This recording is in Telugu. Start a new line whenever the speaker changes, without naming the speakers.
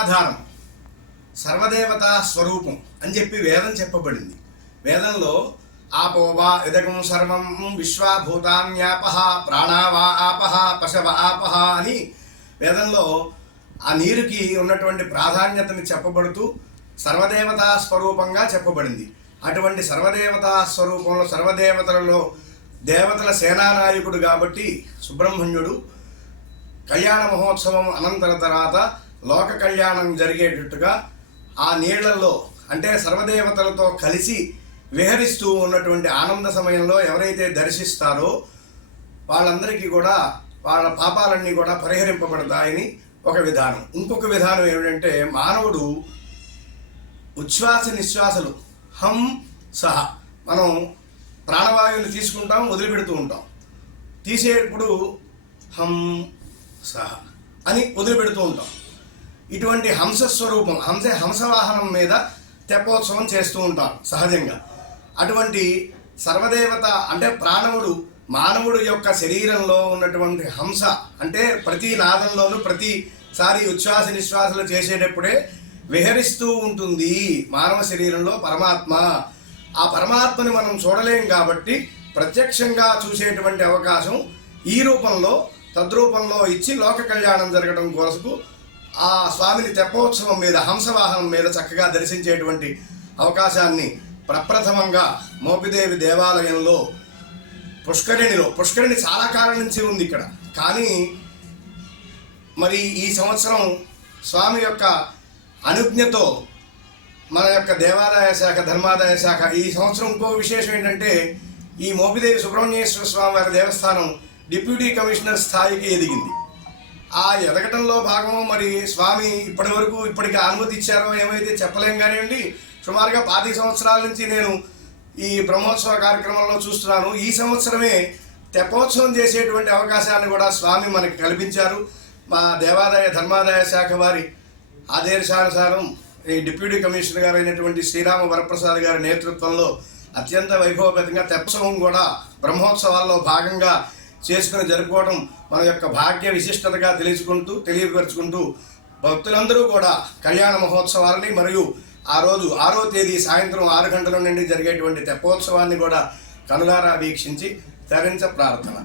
ఆధారం సర్వదేవతా స్వరూపం అని చెప్పి వేదం చెప్పబడింది. వేదంలో ఆపోవా ఇదగం సర్వం విశ్వాభూతాన్యాపహ ప్రాణావా ఆపహ పశవ ఆపహ అని వేదంలో ఆ నీరుకి ఉన్నటువంటి ప్రాధాన్యతని చెప్పబడుతూ సర్వదేవతా స్వరూపంగా చెప్పబడింది. అటువంటి సర్వదేవతా స్వరూపంలో సర్వదేవతలలో దేవతల సేనానాయకుడు కాబట్టి సుబ్రహ్మణ్యుడు కళ్యాణ మహోత్సవం అనంతర తర్వాత లోక కళ్యాణం జరిగేటట్టుగా ఆ నీళ్ళలో అంటే సర్వదేవతలతో కలిసి విహరిస్తూ ఉన్నటువంటి ఆనంద సమయంలో ఎవరైతే దర్శిస్తారో వాళ్ళందరికీ కూడా వాళ్ళ పాపాలన్నీ కూడా పరిహరింపబడతాయని ఒక విధానం. ఇంకొక విధానం ఏమిటంటే మానవుడు ఉచ్ఛ్వాస నిశ్వాసలు హం సహ మనం ప్రాణవాయువుని తీసుకుంటాం వదిలిపెడుతూ ఉంటాం. తీసేటప్పుడు హం సహ అని వదిలిపెడుతూ ఉంటాం. ఇటువంటి హంస స్వరూపం హంస హంసవాహనం మీద తెప్పోత్సవం చేస్తూ ఉంటాం సహజంగా. అటువంటి సర్వదేవత అంటే ప్రాణవుడు మానవుడు యొక్క శరీరంలో ఉన్నటువంటి హంస అంటే ప్రతి నాదంలోనూ ప్రతిసారి ఉచ్ఛ్వాస నిశ్వాసలు చేసేటప్పుడే విహరిస్తూ ఉంటుంది మానవ శరీరంలో పరమాత్మ. ఆ పరమాత్మని మనం చూడలేం కాబట్టి ప్రత్యక్షంగా చూసేటువంటి అవకాశం ఈ రూపంలో తద్రూపంలో ఇచ్చి లోక కళ్యాణం జరగడం కొరకు ఆ స్వామిని తెప్పోత్సవం మీద హంసవాహనం మీద చక్కగా దర్శించేటువంటి అవకాశాన్ని ప్రప్రథమంగా మోపిదేవి దేవాలయంలో పుష్కరిణిలో పుష్కరిణి చాలా కాలం నుంచి ఉంది ఇక్కడ. కానీ మరి ఈ సంవత్సరం స్వామి యొక్క అనుజ్ఞతో మన యొక్క దేవాదాయ శాఖ ధర్మాదాయ శాఖ ఈ సంవత్సరం ఇంకో విశేషం ఏంటంటే ఈ మోపిదేవి సుబ్రహ్మణ్యేశ్వర స్వామి వారి దేవస్థానం డిప్యూటీ కమిషనర్ స్థాయికి ఎదిగింది. ఆ ఎదగటంలో భాగము మరి స్వామి ఇప్పటి వరకు ఇప్పటికి అనుమతి ఇచ్చారో ఏమైతే చెప్పలేం కానివ్వండి సుమారుగా పాతి సంవత్సరాల నుంచి నేను ఈ బ్రహ్మోత్సవ కార్యక్రమంలో చూస్తున్నాను. ఈ సంవత్సరమే తెప్పోత్సవం చేసేటువంటి అవకాశాన్ని కూడా స్వామి మనకి కల్పించారు. మా దేవాదాయ ధర్మాదాయ శాఖ వారి ఆదేశానుసారం ఈ డిప్యూటీ కమిషనర్ గారు అయినటువంటి శ్రీరామ వరప్రసాద్ గారి నేతృత్వంలో అత్యంత వైభవపేతంగా తెప్పోత్సవం కూడా బ్రహ్మోత్సవాల్లో భాగంగా చేసుకుని జరుపుకోవడం మన యొక్క భాగ్య విశిష్టతగా తెలుసుకుంటూ తెలియపరుచుకుంటూ భక్తులందరూ కూడా కళ్యాణ మహోత్సవాలని మరియు ఆ రోజు ఆరో తేదీ సాయంత్రం ఆరు గంటల నుండి జరిగేటువంటి తెప్పోత్సవాన్ని కూడా కనులారా వీక్షించి తరించ ప్రార్థన.